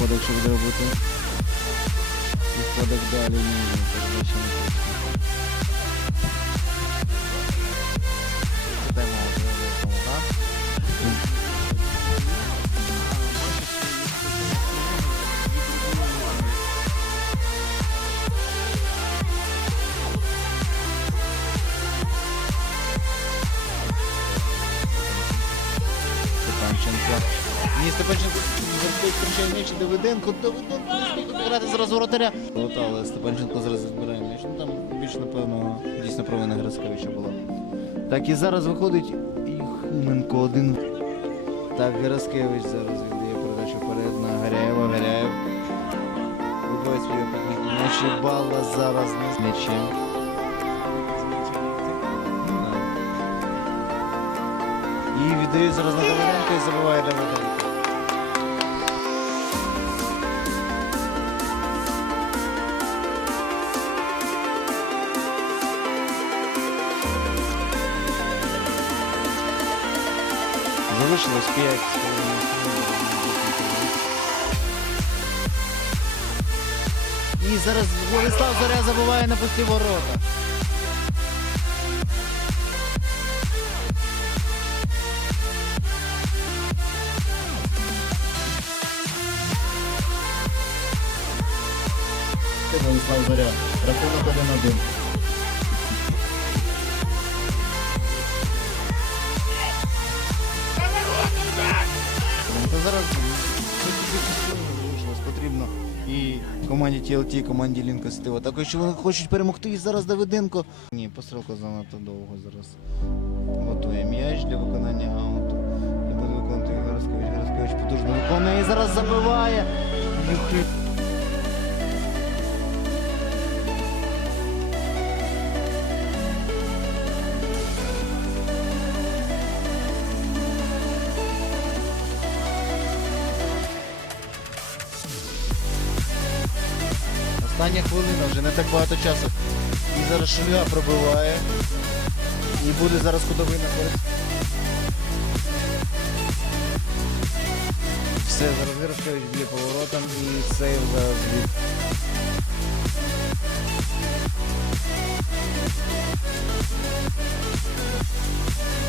Входик, що буде робити. І входик далі. Ні, так більше. Ні, Степанченко втрачає м'яч, Давиденко, Давиденко встиг обіграти зараз воротаря. От, але Степанченко зараз збирає м'яч. Ну там більш, напевно, дійсно провина Грицькевича була. Так, і зараз виходить і один. Так, Гераскевич зараз віддає передачу вперед на Гаряєва. Гаряєв. Вибиває свій опитник м'яч. і Балла зараз не з м'ячем. І віддає зараз на Давиденко і забиває Давиденко. Залишилось 5 І зараз Владислав Зоря забуває на пусті ворота. Владислав Зоря. Рахунок 1-1. Потрібно і команді TLT, і команді Лінка Стива. Також що вони хочуть перемогти і зараз Давиденко. Ні, пострілка занадто довго зараз. Готує м'яч для виконання ауту. І буде виконувати Гераскович. Гераскович потужно виконує і зараз забиває. Остання хвилина, вже не так багато часу. І зараз Шульга пробиває. І буде зараз кутовий наперед. Все, зараз Гришкович б'є поворотом і сейв зараз від